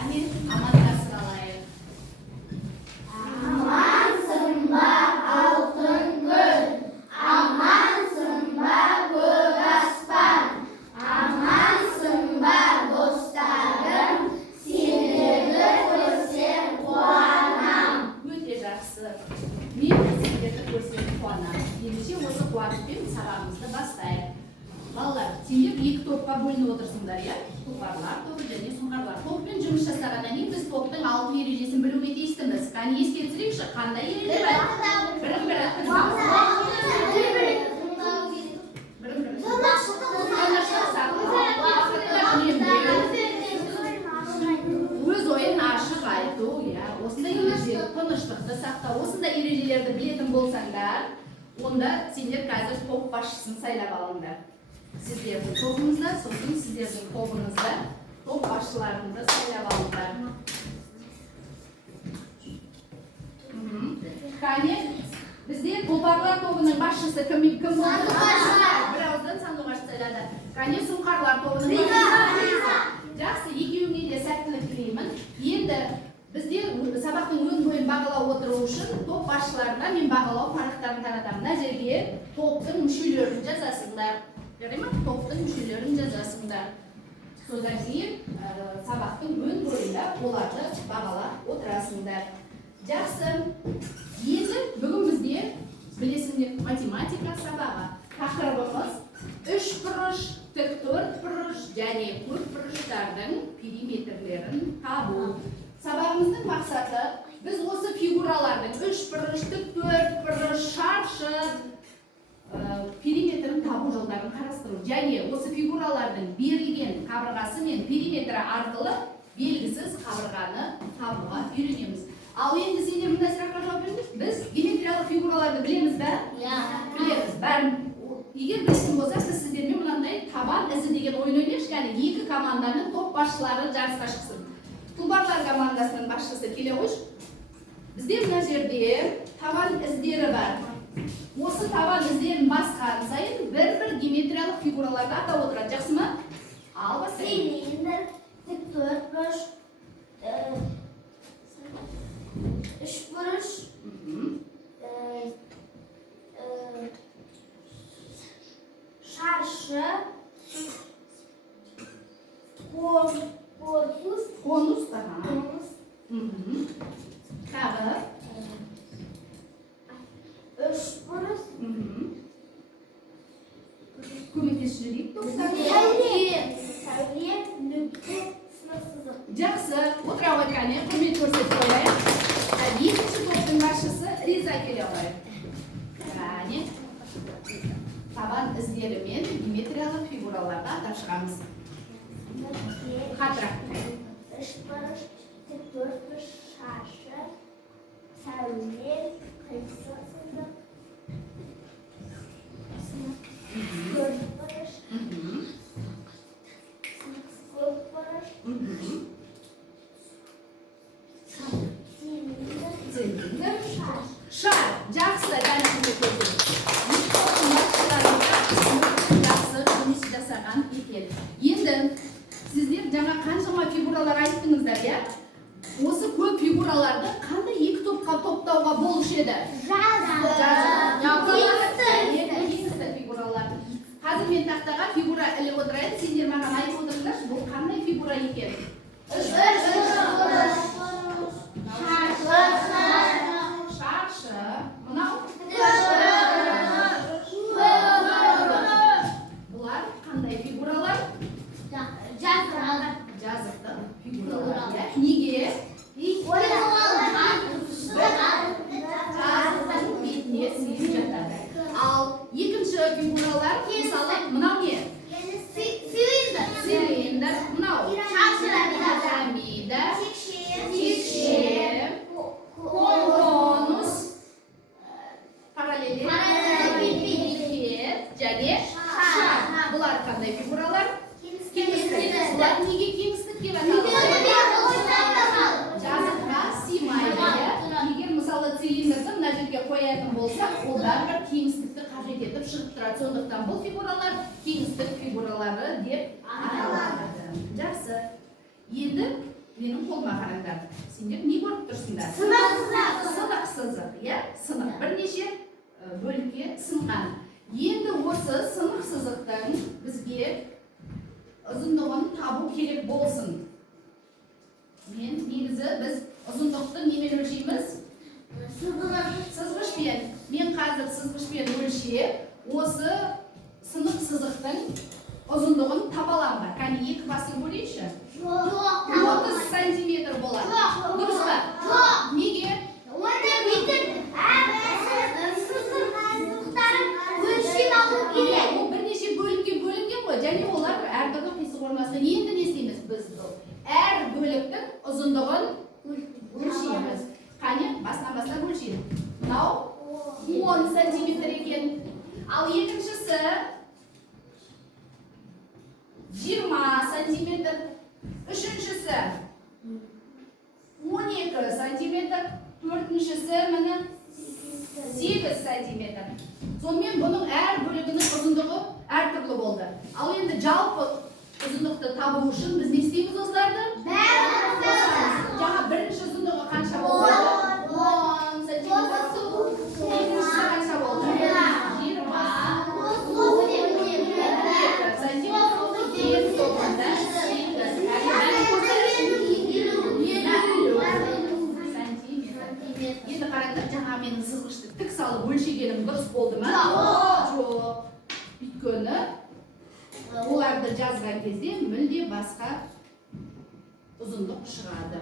Qani amanlar sıralayın. Amansın bak altın gül, amansın bak göğ aspan, amansın bak dostlarım, seni görsem kuanam. Өте жақсы. Мен сендерді көрсем қуанамын. Ендеше осы қуанышпен сабағымызды бастайық. Балалар, сендер екі топқа бөлініп отырсыңдар, иә? Тұлпарлар тобы және сұңқарлар тобымен жұмыс жасағаннан кейін біз топтың алтын ережесін білуге тиістіміз. Қане еске түсірейікші, қандай ереже бар? Бірін-бірі өз ойын ашық айту, осындай ереже, тыныштықты сақтау, осындай ережелерді білетін болсаңдар, онда сендер қазір топ басшысын сайлап алыңдар. Сіздердің тобыңызда, сосын сіздердің тобыңызда топ басшыларыңды сайлап алыңдар. Қане, бізде тұлпарлар тобының басшысы кім болды? Bir ауыздан сандуғаш сайлады. Қане, сұңқарлар тобының басшысы? Жақсы, екеуіңе де сәттілік тілеймін. Енді бізде сабақтың өн бойын бағалау отыру үшін топ басшыларына мен бағалау парақтарын таратамын. Мына жерге топтың мүшелерін жазасыңдар. Жарай ма? Топтың мүшелерін жазасыңдар. Содан кейін сабақтың өн бойында оларды бағалап отырасыңдар. Жақсы. Енді бүгін бізде білесіңдер математика сабағы. Тақырыбымыз үш бұрыш, тіктөрт бұрыш және көп бұрыштардың периметрлерін табу. Сабағымыздың мақсаты біз осы фигуралардың үш бұрыш, тіктөрт бұрыш, шаршы периметрін табу жолдарын қарастыру. Және осы фигуралардың берілген қабырғасы мен периметрі арқылы белгісіз қабырғаны табуға үйренеміз. Ал енді сендер мындай сұраққа жауап беріңіз. Біз геометриялық фигураларды білеміз бе? Білеміз. Бәрін. Егер білетін болсақ, біз сіздермен мынандай табан ізі деген ойын ойнайықшы. Яғни екі команданың топ басшылары жарысқа шықсын. Тұлпарлар командасының басшысы келе қойшы. Бізде мына жерде табан іздері бар. Осы табан іздерін басқан сайын бір-бір геометриялық фигураларды атап отырады. Жақсы ма? Ал бастайық. Цилиндр, тіктөрт бұрыш, үш бұрыш, шаршы, корпус, Конус. Тағы. үш бұрыш, Көмектесіп жүрейік. сәуле, нүкте, сынықсыздық. Жақсы. Отыра қойған, құрмет көрсетіп қояйық. Екінші топтың басшысы Риза келе қойып. Яғни табан іздері мен геометриялық фигураларды атап шығамыз. Қатырақ. Үш бұрыш, тіктөрт бұрыш, шаршы, сәуле, қисық сызық, төрт бұрыш, көп бұрыш, Цилиндр. Шар. Жақсы. Жақсы жұмыс жасаған екен. Енді сіздер жаңа қаншама фигуралар айттыңыздар, иә? Осы көп фигураларды қандай екі топқа топтауға болушы еді? Кеңісті фигуралар. Қазір мен тақтаға фигура іліп отырайын. Сендер маған айтып отырыңдаршы, бұл қандай фигура екен? Шаршы. Мынау? Бұлар қандай фигуралар? Жазықты фигуралар. Неге? Жазықтың бетіне сыйып жатады. Ал екінші фигуралар, мысалы, мынау не? Цилиндр. Мынау? Пирамида. Текше. Конус. Параллель. Және шар. Бұлар қандай фигуралар? Бұлар неге кеңістік деп аталады? Жазыққа сыймайды. Егер мысалы цилиндрді мына жерге қоятын болсақ, олар бір кеңістікті қажет етіп шығып тұрады. Сондықтан бұл фигуралар кеңістік фигуралары деп аталады. Жақсы. Енді менің қолыма қараңдар. Сендер не көріп тұрсыңдар? Сынық сызық, иә? Сынық бірнеше бөлікке сынған. Енді осы сынық сызықтың бізге ұзындығын табу керек болсын. Негізі біз ұзындықты немен өлшейміз? Сызғышпен. Мен қазір сызғышпен өлшеп, осы сынық сызықтың ұзындығын таба аламын. Кәне екі басын көрейінші. 30 сантиметр болады. Дұрыс па? Неге? Ол бірнеше бөлікке бөлінген ғой, және олар әртүрлі қисық орналасқан. Енді не істейміз біз? Әр бөліктің ұзындығын өлшейміз. Қане, басынан бастап өлшейміз. Мынау 10 сантиметр екен. Ал екіншісі 20 сантиметр. Үшіншісі 12 сантиметр. Төртіншісі міне 8 сантиметр. Сонымен бұның әр бөлігінің ұзындығы әртүрлі болды. Ал енді жалпы ұзындықты табу үшін біз не істейміз осыларды? Жаңа бірінші ұзындығы қанша болды? 10 сантиметр. Екіншісі қанша болды? 20 Енді қараңдар, жаңа менің сызғышты тік салып өлшегенім дұрыс болды ма? Жоқ. Өйткені оларды жазған кезде мүлде басқа ұзындық шығады.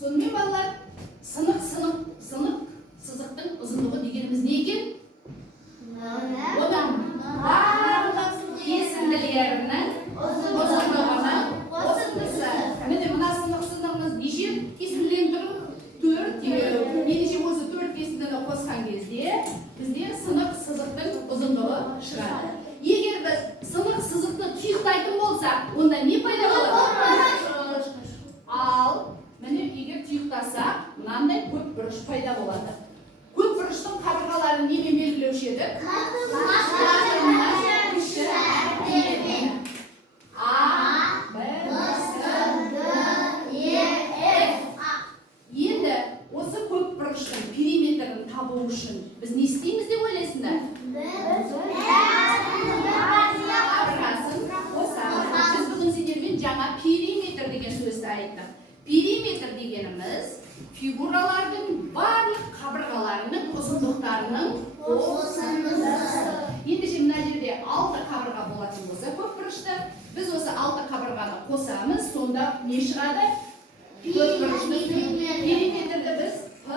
Сонымен балалар, сынық сызықтың ұзындығы дегеніміз не екен? Оның барлық кесінділерінің ұзындығының қосындысы. Міне мына сынық сызығымыз неше кесінділер тұр? 4. Ендеше осы 4 кесіндіні қосқан кезде бізде сынық сызықтың ұзындығы шығады. Егер біз сынық сызықты тұйықтайтын болсақ, онда не пайда болады? Ал міне егер тұйықтасақ, мынандай көп бұрыш пайда болады. Көп бұрыштың қабырғаларын немен белгілеуші едік? Енді осы көп бұрыштың периметрін табу үшін біз не істейміз деп ойлайсыңдар? Қабырғасын қосамыз. Біз бүгін сендермен жаңа периметр деген сөзді айттық. Периметр дегеніміз фигуралардың барлық қабырғаларының ұзындықтарының қосындысы. Ендеше мына жерде 6 қабырға болатын болса көп бұрышты, біз осы 6 қабырғаны қосамыз, сонда не шығады? Көп бұрыштың периметрді біз П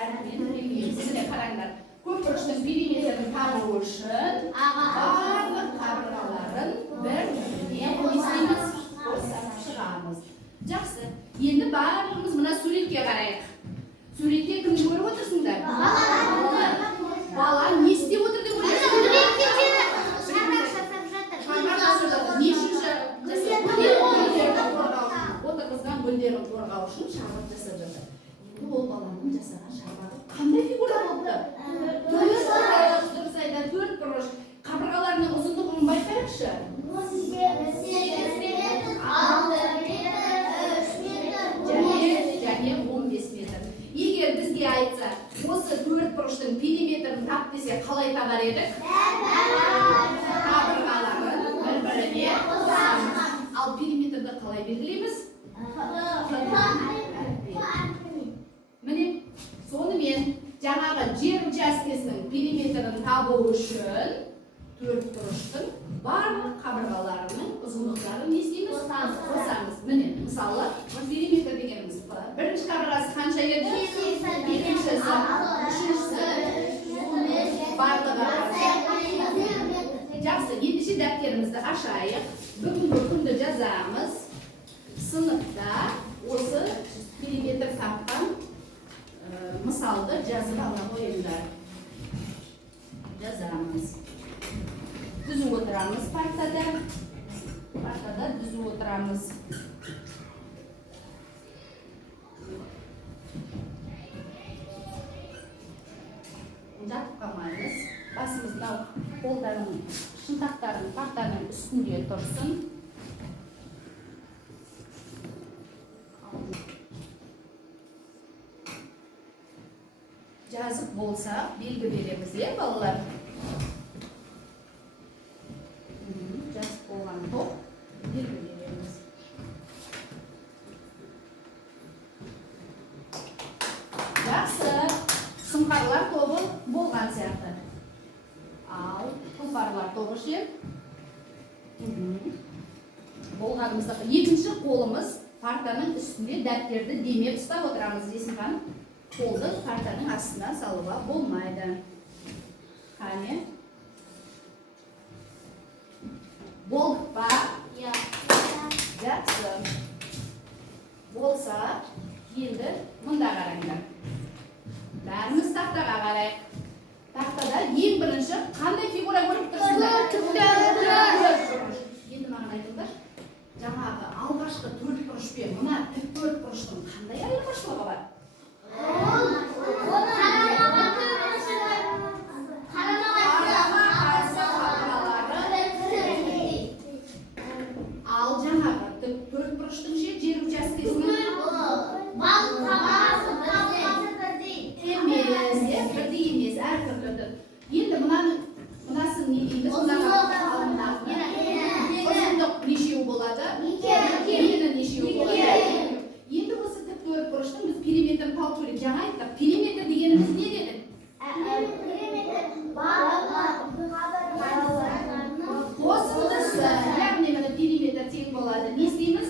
әрпімен белгілейміз. Міне қараңдар, көп бұрыштың периметрін табу үшін барлық қабырғаларын бір-біріне қосып шығамыз. Жақсы. Енді барлығымыз мына суретке қарайық. Суретте кімді көріп отырсыңдар? Бала не істеп отыр деп ойлайсыңдар? Нешінші отырғызған гүлдерін қорғау үшін шарбақ жасап жатыр. Енді ол баланың жасаған шарбағы қандай фигура болыпты? 4 бұрыш. Қабырғаларының ұзындығын байқайықшы. 15 метр. Егер бізге айтса, осы 4 бұрыштың периметрін тап десе, қалай табар едік? Қабырғаларын бір-біріне қосамыз. Ал периметрді қалай белгілейміз? Міне, сонымен жаңағы жер учаскесінің периметрін табу үшін 4 бұрыштың барлық қабырғаларының ұзындықтарын не істейміз? Қосамыз. Міне, мысалы, периметр дегеніміз бірінші қабырғасы қанша еді? Екіншісі, үшіншісі, барлығы қанша? Жақсы, ендеше дәптерімізді ашайық. Бүгінгі күнді жазамыз. Сыныпта осы периметр тапқан мысалды жазып ала қойыңдар. Жазамыз. Düzü отырамыз партада. Партада düzü отырамыз. Жатып қалмаймыз. Басымызды Қолдарың, шынтақтарың тақтаның үстінде тұрсын. Жазып болса, белгі береміз, балалар? Жазып болған топ, белгі береміз. Жақсы, сұңқарлар тобы болған сияқты. Ал, тұлпарлар тобы ше. Болғанымызда екінші қолымыз партаның үстінде дәптерді демеп ұстап отырамыз. Есімхан, қолды партаның астына салуға болмайды. Қане? Болдық па? Жақсы. Болса, енді мұнда қараңдар. Бәріміз тақтаға қарайық. Тақтада ең бірінші қандай фигура көріп тұрсыңдар? Енді маған айтыңдар, жаңағы алғашқы төрт бұрыш пен мына тік төрт бұрыштың қандай айырмашылығы бар? Ал жаңағы тік төрт бұрыштың жер учаскесінің бірдей емес, әртүрлі. Енді мынасын не дейміз? Ұзындық нешеу болады? Ені нешеу болады? Енді осы тік төрт бұрыштың біз периметрін тауып көрейік. Жаңа айттық, периметр дегеніміз не дедік? Қосындысы, яғни міне периметр тең болады. Не істейміз?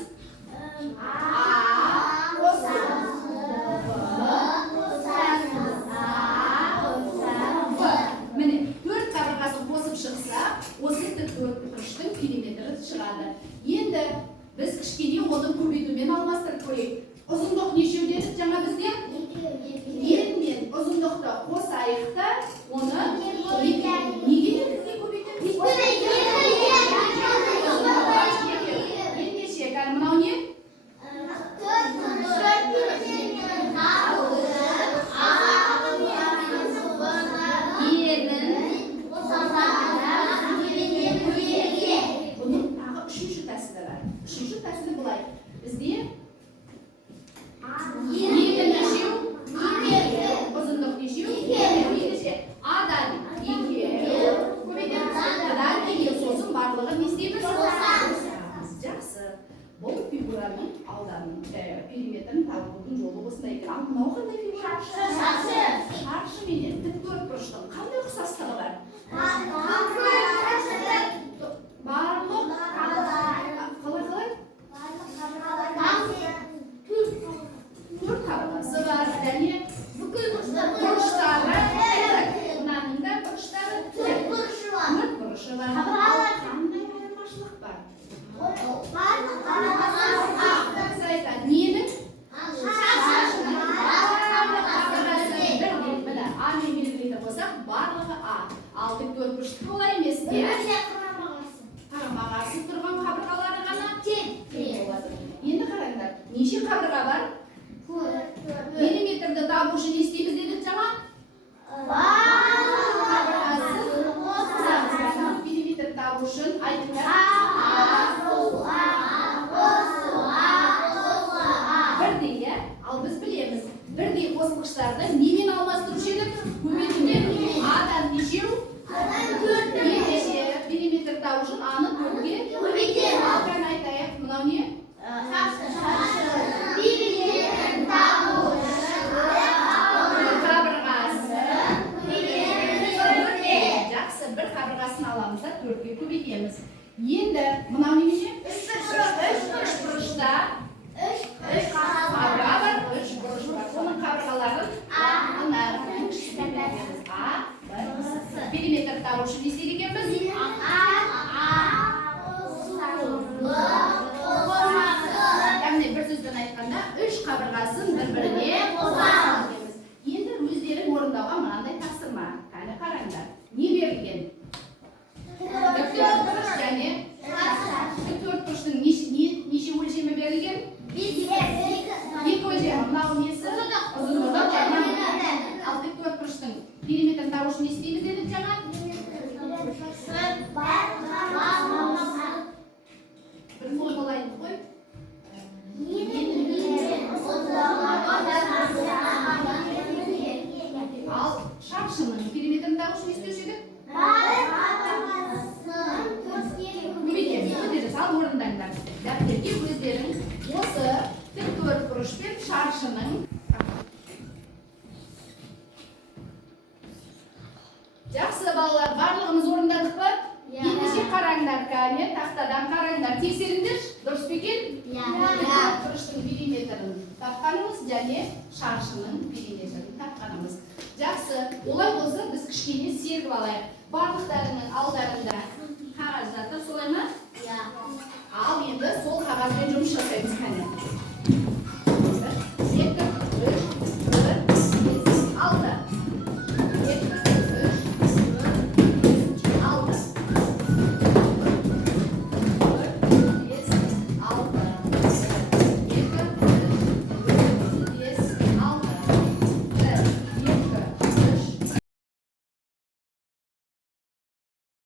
Міне, төрт қабырғасын қосып шықса, осы тік төрт бұрыштың периметрі шығады. Енді біз кішкене оны көбейтумен алмастырып көрейік. Ұзындық нешеу дедік жаңа бізде? Ен мен ұзындықты қосайық та, оны неге екіге көбейтеміз? Ендеше, мынау не? Бұның тағы үшінші тәсілі бар. Үшінші тәсілі бұлай. Бізде ені нешеу? Ұзындық нешеу? Ендеше, адан екеу көбейтеміз. Адан екеу сосын барлығын не істейміз? Жақсы. Бұл фигураның алданның периметрін табудың жолы осындай екен. Ал мынау қандай фигура? Шаршы менен тік төрт бұрыштың қандай ұқсастығы бар? Барлық қалай? Төрт қабырғасы бар, және бүкіл бұрыштары мынаның да бұрыштары төрт бұрышы бар. Қандай айырмашылық бар? Ненің? А-мен белгілейтін болсақ, барлығы А. Ал тік төрт бұрышты олай емес пе? Қарама-қарсы тұрған қабырғалары ғана тең болады. Енді қараңдар, неше қабырға бар? Периметрді табушы не істейміз дедік жаңа? Периметр табушын айтыңдар. Бірдей, ал біз білеміз. Бірдей қосылғыштарды немен алмастырушы едік? Көбейтумен. Адан нешеу? Ендеше периметр табушын аны төртке көбейтеміз. Алған айтайық, мынау не? Бір қабырғасын аламыз да төртке көбейтеміз. Енді мынау немесе? Үш бұрышта қабырға бар, үш бұрыш бар. Оның қабырғаларын периметр табушы не істейді екенбіз? Яғни бір сөзбен айтқанда, үш қабырғасын бір-біріне қосамыз. Енді өздерін орындауға мынандай тапсырма. Қане қараңдар. Не берілген? Тік төрт бұрыш және тік төрт бұрыштың неше өлшемі берілген? Екі өлшемі. Мынау несі? Ұзындығы және ал тік төрт бұрыштың периметрін табушы не істейміз дедік жаңа? Bir formulayını koy. Al şarşının perimetrini dağışını istiyorsun. Ümit ederiz. Al orundaylar. Defterge o'zlaring o'zi tik to'rtburchli sharshining Yaxshi bolalar, barlig'imiz o'rindadikmi? Endi qaranglar, qani taxtadan qaranglar, tekshiringlar. Durust ekan? To'rtburchning perimetrini topganimiz, ya'ni sharshining perimetrini topganimiz. Yaxshi, ular bo'lsa biz kichkina sergib olaylik. Barliqlarining oldilarida qog'ozlar so'laymi? Al endi sol qog'oz bilan yumush yasaymiz qani.